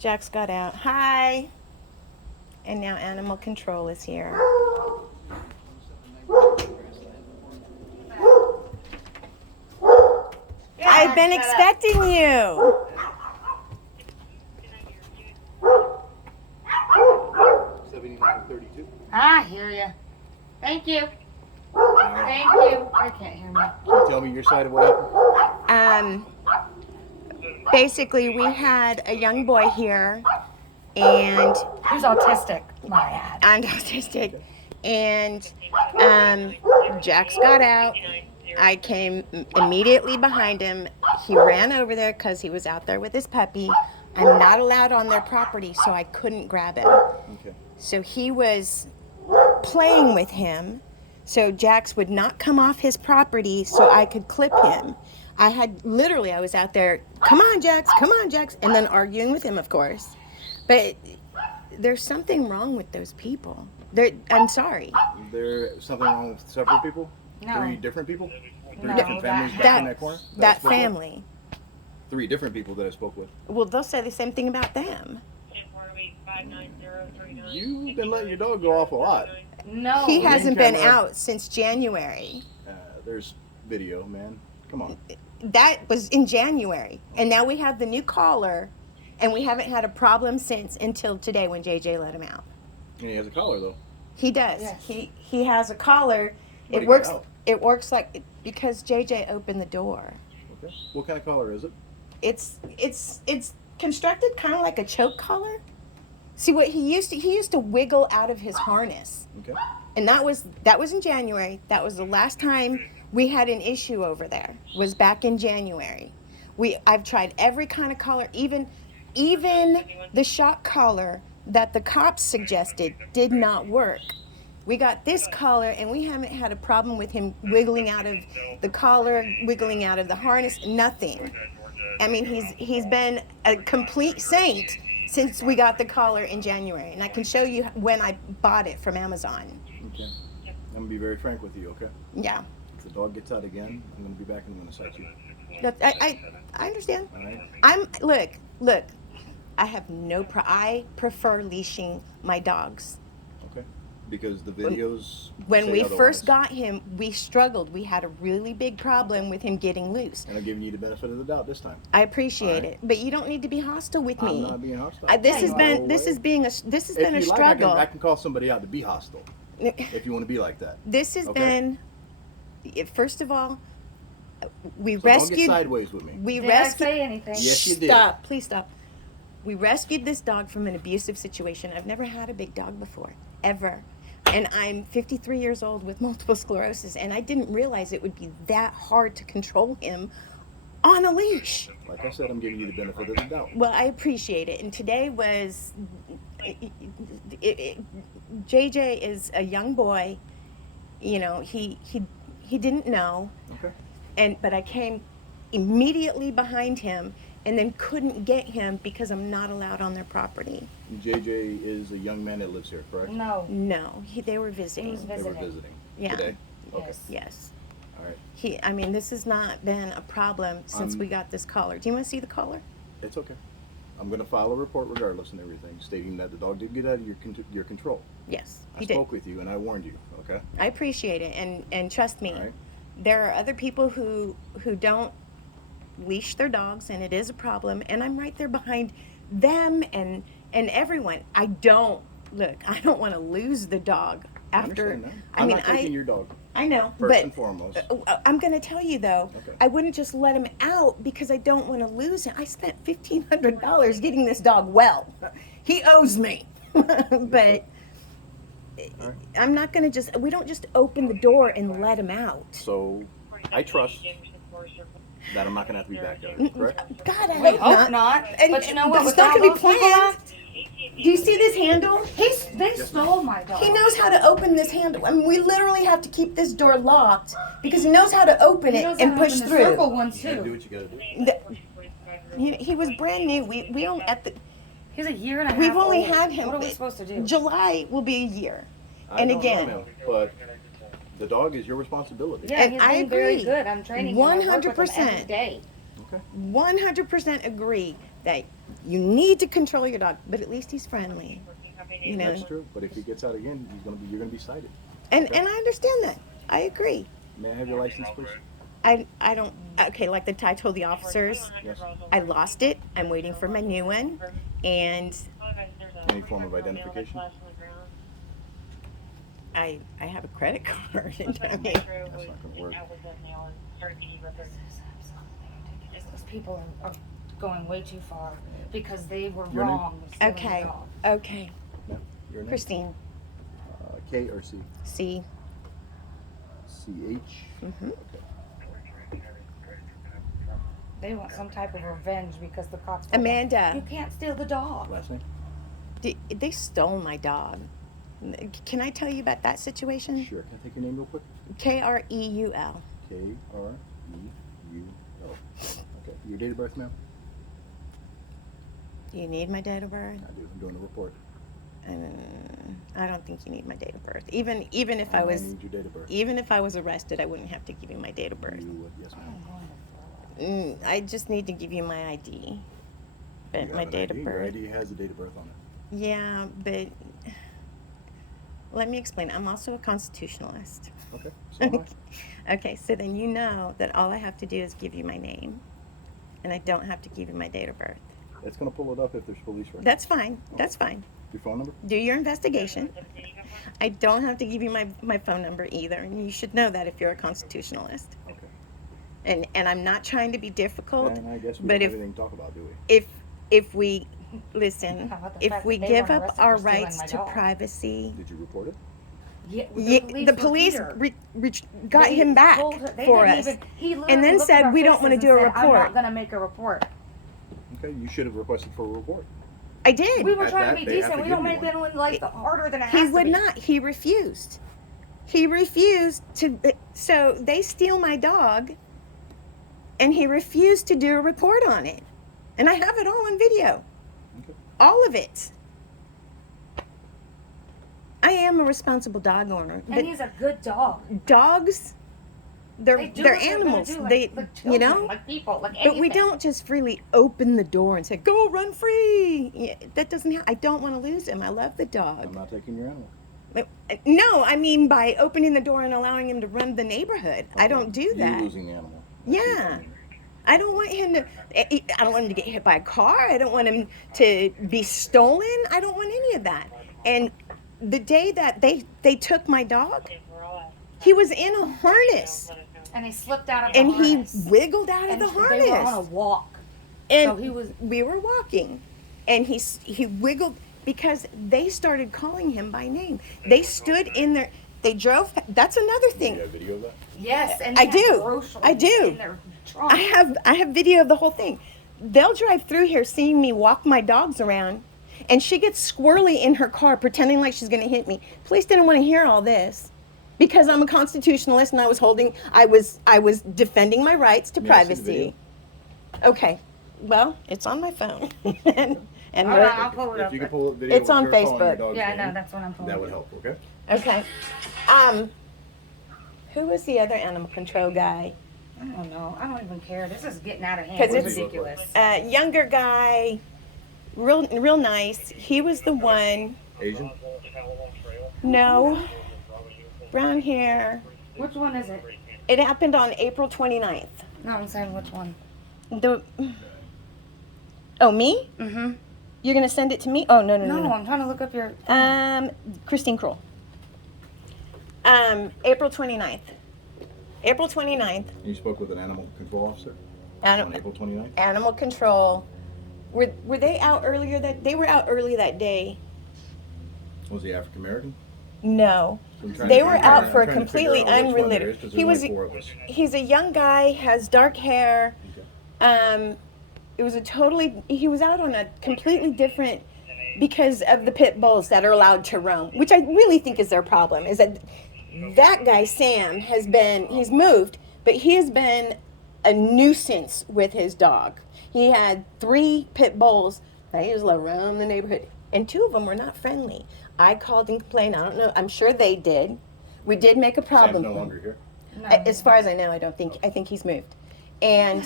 Jax got out. Hi. And now animal control is here. I've been expecting you. 7932. I hear you. Thank you. Thank you. I can't hear me. Tell me your side of what happened. Basically, we had a young boy here, and Who's autistic? My ad. I'm autistic, and Jax got out. I came immediately behind him. He ran over there because he was out there with his puppy. I'm not allowed on their property, so I couldn't grab him. Okay. So he was playing with him, so Jax would not come off his property so I could clip him. I was out there, come on, Jax, and then arguing with him, of course. But there's something wrong with those people. I'm sorry. There's something wrong with several people? No. 3 different people? 3 No, different families back in that corner? That I spoke with? family. 3 different people that I spoke with. Well, they'll say the same thing about them. You've been letting your dog go off a lot. No. He hasn't been camera. out since January. There's video, man. Come on. That was in January. And now we have the new collar, and we haven't had a problem since until today when JJ let him out. And he has a collar, though. He does. Yes. He has a collar. But It he works. got out. It works like because JJ opened the door. Okay. What kind of collar is it? It's constructed kind of like a choke collar. See what he used to wiggle out of his harness. Okay. And that was in January. That was the last time we had an issue over there. Was back in January. I've tried every kind of collar, even the shock collar that the cops suggested did not work. We got this collar, and we haven't had a problem with him wiggling out of the collar, wiggling out of the harness, nothing. I mean, he's been a complete saint since we got the collar in January, and I can show you when I bought it from Amazon. Okay. I'm going to be very frank with you, okay? Yeah. If the dog gets out again, I'm going to be back and I'm going to cite you. I understand. All right? Look, I have I prefer leashing my dogs. Okay. Because the videos When say we otherwise. first got him, we struggled. We had a really big problem with him getting loose. And I'm giving you the benefit of the doubt this time. I appreciate All right. it, but you don't need to be hostile with me. I'm not being hostile. This has No been way. this has been a If you struggle. like, I can call somebody out to be hostile. If you want to be like that. This has Okay. been, first of all, we So rescued. don't get sideways with me. We Did I rescued. say anything? Yes, you did. Stop! Please stop. We rescued this dog from an abusive situation. I've never had a big dog before, ever. And I'm 53 years old with multiple sclerosis, and I didn't realize it would be that hard to control him on a leash. Like I said, I'm giving you the benefit of the doubt. Well, I appreciate it. And today was, JJ is a young boy. You know, he didn't know, Okay. but I came immediately behind him and then couldn't get him because I'm not allowed on their property. JJ is a young man that lives here, correct? No. No, they were visiting. He was They were visiting. visiting. Yeah. Today? Okay. Yes. Yes. All right. I mean, this has not been a problem since we got this collar. Do you want to see the collar? It's okay. I'm going to file a report regardless and everything, stating that the dog did get out of your control. Yes, I he did. spoke with you and I warned you, okay? I appreciate it, and trust me, All right. there are other people who don't leash their dogs, and it is a problem. And I'm right there behind them and everyone. I don't want to lose the dog after. I understand that. I I'm mean, not taking your dog, I know, first but and foremost. I'm going to tell you though, Okay. I wouldn't just let him out because I don't want to lose him. I spent $1,500 getting this dog well. He owes me, but. All right. I'm not going to we don't just open the door and let him out. So, I trust that I'm not going to have to be back there, correct? God, I We hope hope not. not. And But you know what? It's With not all going to be those people planned. Do you see this handle? They stole my dog. He knows how to open this handle. I mean, we literally have to keep this door locked because he knows how to open He it knows and how to push open the through. circle one You gotta do too. what you got to do. He was brand new. We don't He's a year and a half we've only old. had him. What are we supposed to do? July will be a year. I And don't again- know, ma'am, but the dog is your responsibility. Yeah, And he's I been very agree. good. I'm training him. I work with him 100%. every day. Okay. 100% agree that You need to control your dog, but at least he's friendly. You know, That's true. But if he gets out again, you're gonna be cited. and Okay. and I understand that. I agree. May I have your license, please? I don't. Okay, like I told the officers, Yes. I lost it. I'm waiting for my new one, and Any form of identification? I have a credit card. I mean, That's not gonna work. Those people are going way too far because they were Your name? wrong. with stealing the okay, dog. okay. No. Your name? Christine, K or C? C. CH. Mm-hmm. Okay. They want some type of revenge because the cops. told them, Amanda. You can't steal the dog. Last name? They stole my dog. Can I tell you about that situation? Sure. Can I take your name real quick? Kreul. Kreul. Okay. Your date of birth, ma'am? Do you need my date of birth? I do. I'm doing a report. I don't think you need my date of birth. Even if I was, need your date of birth. even if I was arrested, I wouldn't have to give you my date of birth. You would, yes, ma'am. I just need to give you my ID, but You my have an date ID. of Your birth. ID has a date of birth on it. Yeah, but let me explain. I'm also a constitutionalist. Okay. So am I. Okay, so then you know that all I have to do is give you my name, and I don't have to give you my date of birth. It's gonna pull it up if there's police records. That's fine. That's fine. Your phone number? Do your investigation. I don't have to give you my phone number either, and you should know that if you're a constitutionalist. Okay. And I'm not trying to be difficult, And I guess we but don't if have anything to talk about, do we? if we listen, How about the if fact we that they give weren't up arrested our for stealing rights my to dog? privacy, Did you report it? Yeah, the police got They him back told her- they for didn't us. even- he literally And then looked said, at our "We don't faces wanna and do a said, I'm report." not gonna make a report. Okay, you should have requested for a report. I did. We were At trying that, to be they have decent. to We give don't you make one. anyone life harder than it has He to would be. not. He refused. He refused to. So they steal my dog, and he refused to do a report on it. And I have it all on video. Okay. All of it. I am a responsible dog owner, And but he's a good dog. dogs, they're They do they're what they're gonna animals. do, like- They, like you children, know. like people, like But we anything. don't just freely open the door and say, "Go run free." Yeah, that doesn't. I don't want to lose him. I love the I'm dog. not taking your animal. No, I mean by opening the door and allowing him to run the neighborhood. I don't do You that. losing the animal. That's what Yeah. I mean. I don't want him to. I don't want him to get hit by a car. I don't want him to be stolen. I don't want any of that. And the day that they took my dog, he was in a harness And he slipped out of the and he harness. wiggled out of And the they were on a harness. walk. And So he was. we were walking, and he wiggled because they started calling him by name. They stood in there. They drove. That's another You thing. have video of that? Yes, and I they had do. groceries I do. in their trunk. I have video of the whole thing. They'll drive through here seeing me walk my dogs around, and she gets squirrely in her car pretending like she's going to hit me. Police didn't want to hear all this because I'm a constitutionalist and I was defending my rights to May I see the privacy. Okay. Well, it's on my phone. and Hold we're- on, I'll pull it If up. you could pull up video It's of on her calling your Facebook. dog's Yeah, no, name, that's what I'm pulling. that would help, okay? okay. Who was the other animal control guy? I don't know. I don't even care. This is getting out of hand. 'Cause It's it's- ridiculous. Younger guy, real nice. He was the one. Asian? No, brown hair. Which one is it? It happened on April 29th. No, I'm saying which one. Oh, me? Mm-hmm. You're gonna send it to me? Oh, no. No, I'm trying to look up your. Christine Kreul. April 29th. April 29th. You spoke with an animal control officer Anim- on April 29th? Animal control. Were they out earlier they were out early that day? Was he African American? No. I'm trying They to- were I'm out trying- for a I'm trying to figure completely out which one there unrelated. is, 'cause He there's was only 4 of us. he's a young guy, has dark hair. Okay. It was he was out on a completely different, because of the pit bulls that are allowed to roam, which I really think is their problem, is that guy, Sam, he's moved, but he has been a nuisance with his dog. He had 3 pit bulls that he was allowed to roam the neighborhood, and 2 of them were not friendly. I called and complained. I don't know. I'm sure they did. We did make a problem. Sam's no longer here. No. As far as I know, I think he's moved. And,